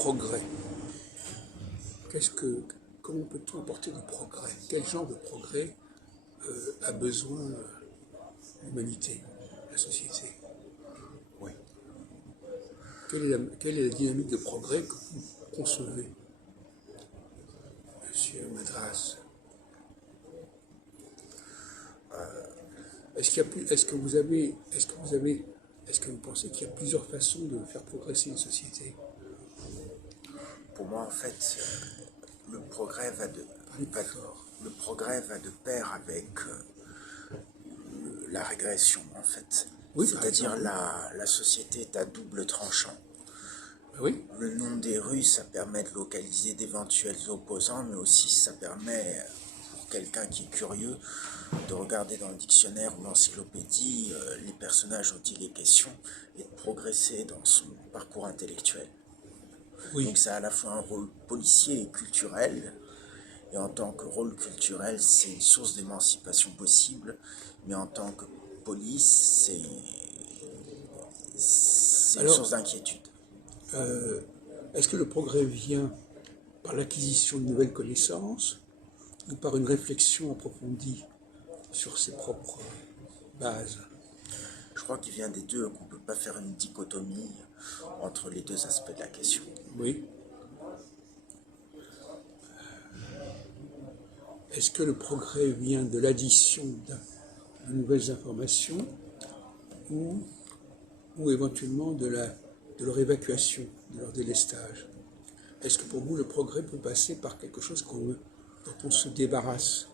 progrès. Comment peut-on apporter du progrès? Quel genre de progrès a besoin l'humanité, la société? Oui. Quelle est la dynamique de progrès que vous concevez, Monsieur Madras? Est-ce que vous pensez qu'il y a plusieurs façons de faire progresser une société? Pour moi, en fait, le progrès va de pair avec la régression, en fait. Oui, c'est-à-dire la société est à double tranchant. Oui. Le nom des rues, ça permet de localiser d'éventuels opposants, mais aussi ça permet, pour quelqu'un qui est curieux, de regarder dans le dictionnaire ou l'encyclopédie les personnages dont il est question et de progresser dans son parcours intellectuel. Oui. Donc ça a à la fois un rôle policier et culturel, et en tant que rôle culturel, c'est une source d'émancipation possible, mais en tant que police, c'est une source d'inquiétude. Est-ce que le progrès vient par l'acquisition de nouvelles connaissances ou par une réflexion approfondie sur ses propres bases? Je crois qu'il vient des deux, qu'on ne peut pas faire une dichotomie entre les deux aspects de la question. Oui. Est-ce que le progrès vient de l'addition de nouvelles informations ou éventuellement de leur évacuation, de leur délestage? Est-ce que pour vous le progrès peut passer par quelque chose dont on se débarrasse?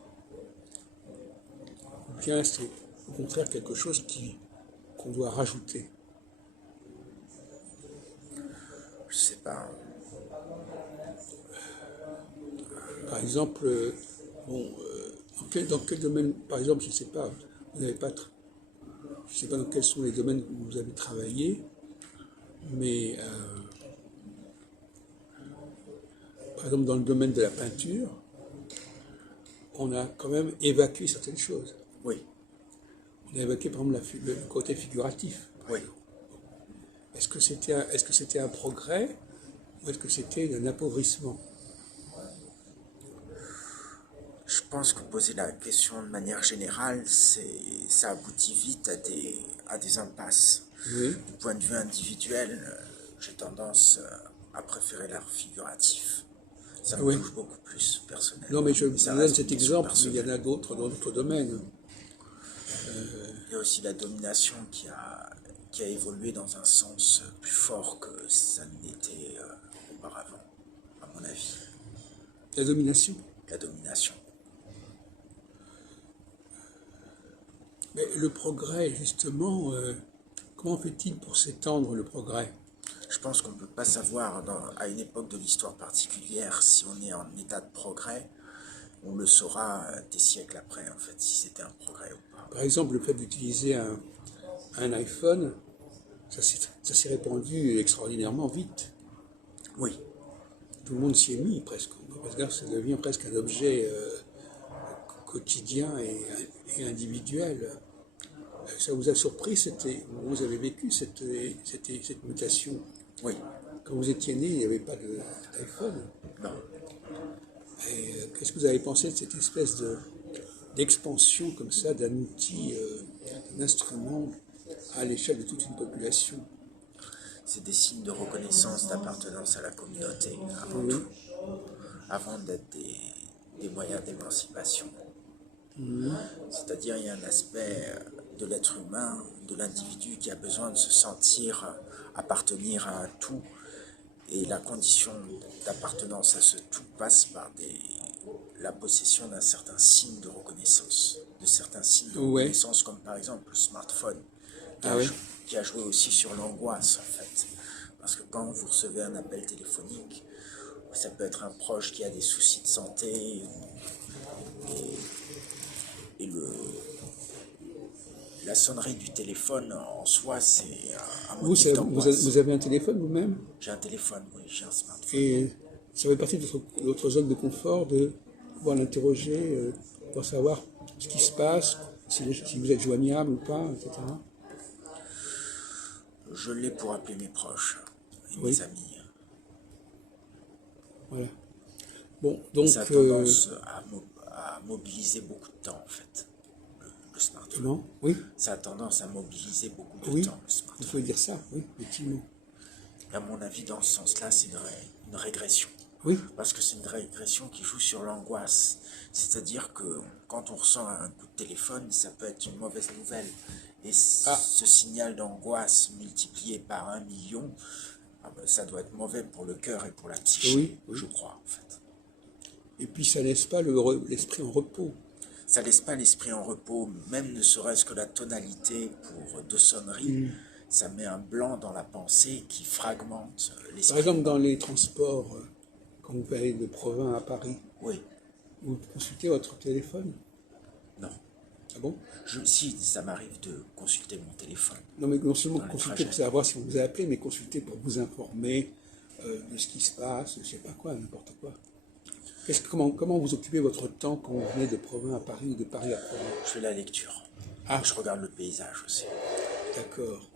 Ou bien c'est au contraire quelque chose qu'on doit rajouter? Je sais pas. Par exemple, dans quel domaine, par exemple, je ne sais pas, je ne sais pas dans quels sont les domaines où vous avez travaillé, mais par exemple dans le domaine de la peinture, on a quand même évacué certaines choses. Oui. On a évacué par exemple le côté figuratif. Oui. Est-ce que c'était un progrès ou est-ce que c'était un appauvrissement? Je pense que poser la question de manière générale, ça aboutit vite à des impasses. Oui. Du point de vue individuel, j'ai tendance à préférer l'art figuratif. Ça me touche beaucoup plus, personnellement. Non, mais je vous donne cet exemple, mais il y en a d'autres dans d'autres domaines. Il y a aussi la domination qui a évolué dans un sens plus fort que ça ne l'était auparavant, à mon avis. La domination? La domination. Mais le progrès, justement, comment fait-il pour s'étendre le progrès? Je pense qu'on ne peut pas savoir à une époque de l'histoire particulière si on est en état de progrès. On le saura des siècles après, en fait, si c'était un progrès ou pas. Par exemple, le fait d'utiliser un iPhone, ça s'est répandu extraordinairement vite. Oui. Tout le monde s'y est mis presque. Ça devient presque un objet quotidien et individuel. Ça vous a surpris, vous avez vécu cette mutation? Oui. Quand vous étiez né, il n'y avait pas d'iPhone. Non. Et qu'est-ce que vous avez pensé de cette espèce d'expansion comme ça d'un outil, d'un instrument à l'échelle de toute une population? C'est des signes de reconnaissance, d'appartenance à la communauté, avant tout, avant d'être des moyens d'émancipation. C'est-à-dire, il y a un aspect de l'être humain, de l'individu qui a besoin de se sentir appartenir à un tout, et la condition d'appartenance à ce tout passe par la possession d'un certain signe de reconnaissance, de certains signes de reconnaissance, comme par exemple le smartphone, qui a joué aussi sur l'angoisse, en fait. Parce que quand vous recevez un appel téléphonique, ça peut être un proche qui a des soucis de santé, et la sonnerie du téléphone en soi, c'est un motif d'angoisse. Vous avez un téléphone vous-même? J'ai un téléphone, oui, j'ai un smartphone. Et ça fait partie de votre zone de confort de pouvoir l'interroger, pour savoir ce qui se passe, si vous êtes joignable ou pas, etc. Je l'ai pour appeler mes proches et mes amis. Voilà. Bon, Et donc, ça a tendance à mobiliser beaucoup de temps, en fait, le smartphone. comment? Oui, Ça a tendance à mobiliser beaucoup de oui, temps, le il smartphone. faut dire ça, oui, effectivement. À mon avis, dans ce sens-là, c'est une régression. Oui, Parce que c'est une régression qui joue sur l'angoisse. C'est-à-dire que quand on ressent un coup de téléphone, ça peut être une mauvaise nouvelle. Et ce signal d'angoisse multiplié par 1 million, ça doit être mauvais pour le cœur et pour la psyché, oui, oui. je crois, en fait. Et puis ça laisse pas l'esprit en repos. Ça laisse pas l'esprit en repos, même ne serait-ce que la tonalité pour deux sonneries, ça met un blanc dans la pensée qui fragmente l'esprit. Par exemple, dans les transports, quand vous allez de Provins à Paris, Oui, vous consultez votre téléphone? non. Ah bon? Si, ça m'arrive de consulter mon téléphone. Non, mais non seulement Dans les consulter trajets. pour savoir si on vous a appelé, mais consulter pour vous informer de ce qui se passe, je sais pas quoi, n'importe quoi. Comment vous occupez votre temps quand vous venez de Provins à Paris ou de Paris à Provins? Je fais la lecture. Ah, Je regarde le paysage aussi. d'accord.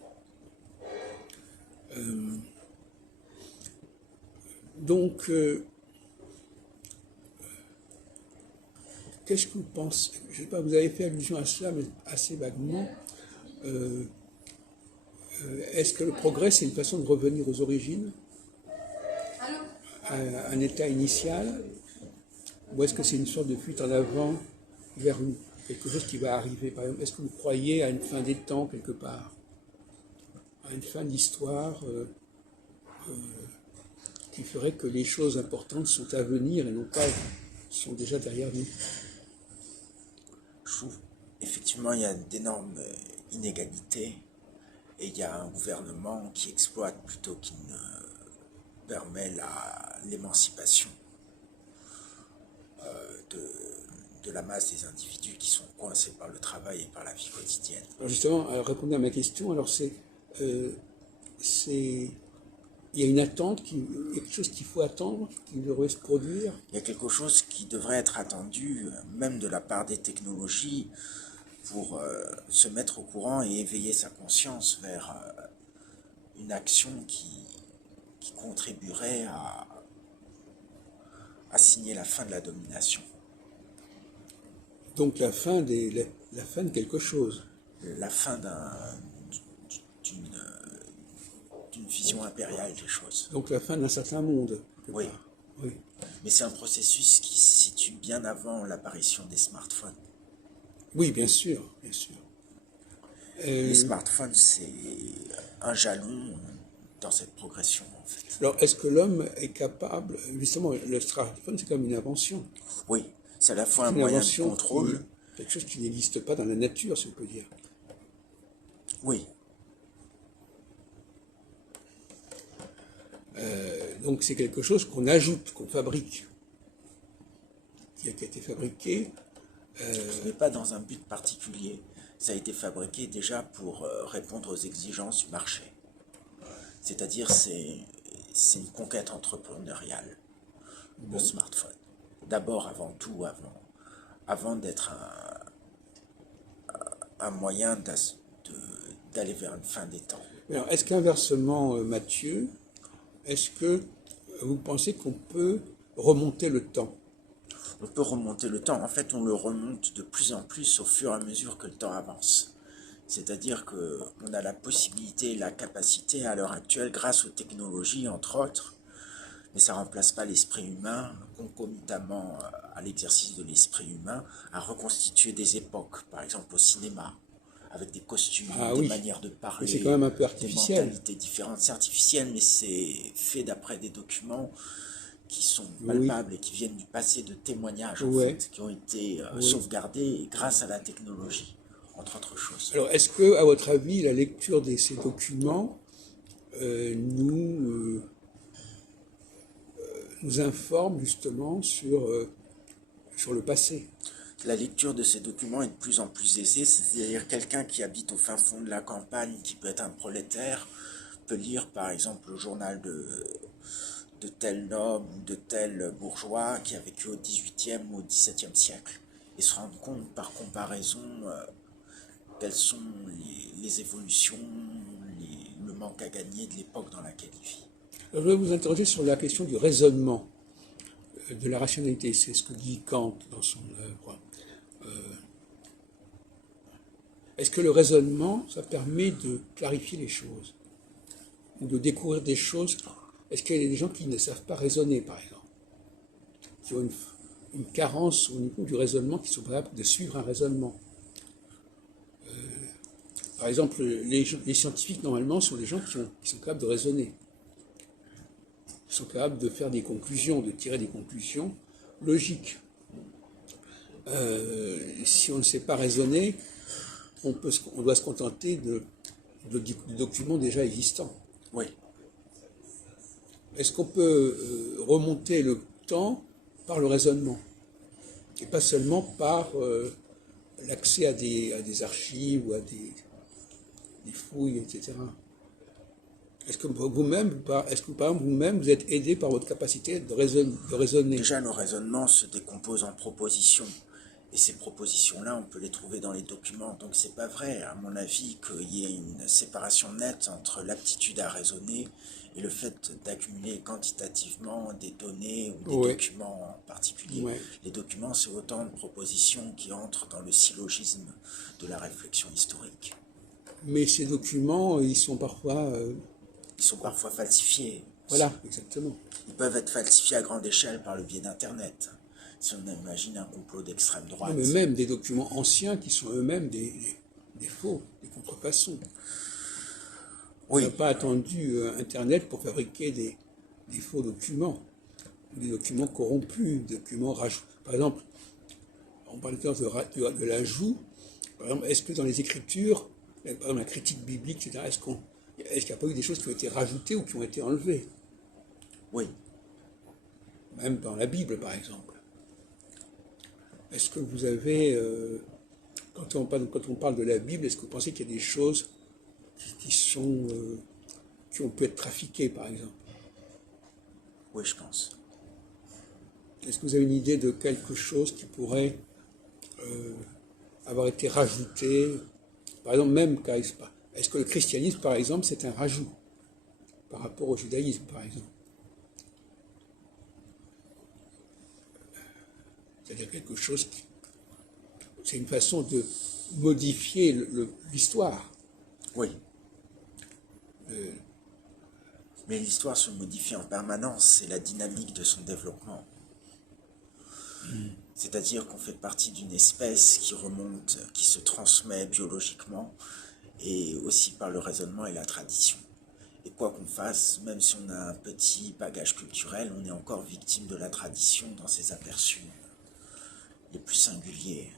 Donc, qu'est-ce que vous pensez? Je sais pas, vous avez fait allusion à cela, mais assez vaguement. Est-ce que le progrès, c'est une façon de revenir aux origines, à un état initial, ou est-ce que c'est une sorte de fuite en avant vers quelque chose qui va arriver? Par exemple, est-ce que vous croyez à une fin des temps quelque part, à une fin d'histoire qui ferait que les choses importantes sont à venir et non pas sont déjà derrière nous? Je trouve, effectivement, il y a d'énormes inégalités et il y a un gouvernement qui exploite plutôt qu'il ne permet l'émancipation de la masse des individus qui sont coincés par le travail et par la vie quotidienne. Alors justement, répondez à ma question. Alors il y a une attente, quelque chose qu'il faut attendre, qui devrait se produire. Il y a quelque chose qui devrait être attendu, même de la part des technologies, pour se mettre au courant et éveiller sa conscience vers une action qui contribuerait à signer la fin de la domination. Donc la fin de quelque chose. La fin d'une vision impériale des choses. Donc la fin d'un certain monde. Oui. Oui. Mais c'est un processus qui se situe bien avant l'apparition des smartphones. Oui, bien sûr, bien sûr. Les smartphones, c'est un jalon dans cette progression, en fait. Alors, est-ce que l'homme est capable, justement, le smartphone, c'est comme une invention. Oui, c'est à la fois un Une moyen de invention contrôle. Quelque chose qui n'existe pas dans la nature, si on peut dire. Oui. Donc c'est quelque chose qu'on ajoute, qu'on fabrique, qui a été fabriqué. Ce n'est pas dans un but particulier. Ça a été fabriqué déjà pour répondre aux exigences du marché. C'est-à-dire, c'est une conquête entrepreneuriale, le smartphone. D'abord, avant tout, avant d'être un moyen d'aller vers une fin des temps. Alors, est-ce qu'inversement, Mathieu, est-ce que vous pensez qu'on peut remonter le temps? On peut remonter le temps. En fait, on le remonte de plus en plus au fur et à mesure que le temps avance. C'est-à-dire qu'on a la possibilité et la capacité à l'heure actuelle, grâce aux technologies, entre autres, mais ça ne remplace pas l'esprit humain, concomitamment à l'exercice de l'esprit humain, à reconstituer des époques, par exemple au cinéma, avec des costumes, des manières de parler, mais c'est quand même un peu artificiel. Des mentalités différentes. C'est artificiel, mais c'est fait d'après des documents qui sont palpables et qui viennent du passé, de témoignages en fait, qui ont été sauvegardés grâce à la technologie, entre autres choses. Alors, est-ce que, à votre avis, la lecture de ces documents nous informe justement sur le passé? La lecture de ces documents est de plus en plus aisée, c'est-à-dire quelqu'un qui habite au fin fond de la campagne, qui peut être un prolétaire, peut lire par exemple le journal de tel noble ou de tel bourgeois qui a vécu au XVIIIe ou au XVIIe siècle et se rendre compte par comparaison quelles sont les évolutions, le manque à gagner de l'époque dans laquelle il vit. Alors, je vais vous interroger sur la question du raisonnement. de la rationalité. C'est ce que dit Kant dans son œuvre. Est-ce que le raisonnement, ça permet de clarifier les choses ou de découvrir des choses? Est-ce qu'il y a des gens qui ne savent pas raisonner, par exemple, qui ont une carence au niveau du raisonnement, qui sont capables de suivre un raisonnement? Par exemple, les scientifiques, normalement, sont des gens qui sont capables de raisonner. Ils sont capables de faire des conclusions, de tirer des conclusions logiques. Si on ne sait pas raisonner, on doit se contenter de documents déjà existants. Oui. Est-ce qu'on peut remonter le temps par le raisonnement et pas seulement par l'accès à des archives ou à des fouilles, etc. Est-ce que vous-même, par exemple, vous-même, vous êtes aidé par votre capacité de raisonner? Déjà, le raisonnement se décompose en propositions. Et ces propositions-là, on peut les trouver dans les documents. Donc c'est pas vrai, à mon avis, qu'il y ait une séparation nette entre l'aptitude à raisonner et le fait d'accumuler quantitativement des données ou des documents en particulier. Ouais. Les documents, c'est autant de propositions qui entrent dans le syllogisme de la réflexion historique. Mais ces documents, ils sont parfois falsifiés. Voilà, exactement. Ils peuvent être falsifiés à grande échelle par le biais d'Internet. Si on imagine un complot d'extrême droite. Non, mais même des documents anciens qui sont eux-mêmes des faux, des contrefaçons. Oui. On n'a pas attendu Internet pour fabriquer des faux documents, des documents corrompus, des documents rajoutés. Par exemple, on parle de l'ajout. Par exemple, est-ce que dans les Écritures, par exemple la critique biblique, etc., est-ce qu'il n'y a pas eu des choses qui ont été rajoutées ou qui ont été enlevées? Oui. Même dans la Bible, par exemple. Est-ce que vous avez, quand on parle de la Bible, est-ce que vous pensez qu'il y a des choses qui ont pu être trafiquées, par exemple? Oui, je pense. Est-ce que vous avez une idée de quelque chose qui pourrait avoir été rajouté? Par exemple, même, est-ce que le christianisme, par exemple, c'est un rajout par rapport au judaïsme, par exemple? C'est-à-dire quelque chose c'est une façon de modifier l'histoire. Oui. Mais l'histoire se modifie en permanence, c'est la dynamique de son développement. C'est-à-dire qu'on fait partie d'une espèce qui remonte, qui se transmet biologiquement et aussi par le raisonnement et la tradition. Et quoi qu'on fasse, même si on a un petit bagage culturel, on est encore victime de la tradition dans ses aperçus les plus singuliers,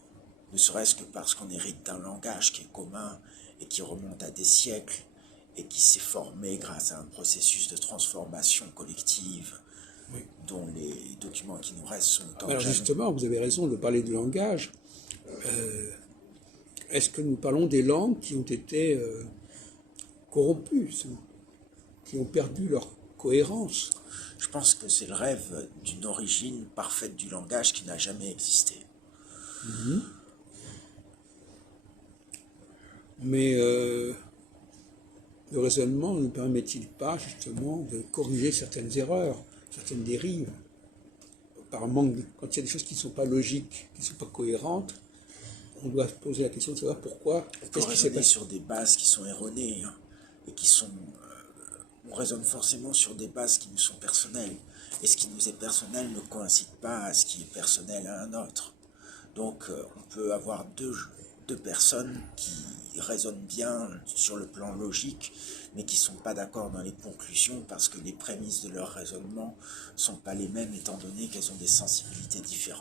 ne serait-ce que parce qu'on hérite d'un langage qui est commun et qui remonte à des siècles et qui s'est formé grâce à un processus de transformation collective dont les documents qui nous restent sont autant. Alors justement, vous avez raison de parler de langage. Est-ce que nous parlons des langues qui ont été corrompues, qui ont perdu leur cohérence? Je pense que c'est le rêve d'une origine parfaite du langage qui n'a jamais existé. Mais le raisonnement ne permet-il pas justement de corriger certaines erreurs, certaines dérives, par manque quand il y a des choses qui ne sont pas logiques, qui ne sont pas cohérentes, on doit se poser la question de savoir pourquoi. On peut raisonner sur des bases qui sont erronées et qui sont... on raisonne forcément sur des bases qui nous sont personnelles. Et ce qui nous est personnel ne coïncide pas à ce qui est personnel à un autre. Donc on peut avoir deux personnes qui raisonnent bien sur le plan logique, mais qui ne sont pas d'accord dans les conclusions parce que les prémices de leur raisonnement ne sont pas les mêmes étant donné qu'elles ont des sensibilités différentes.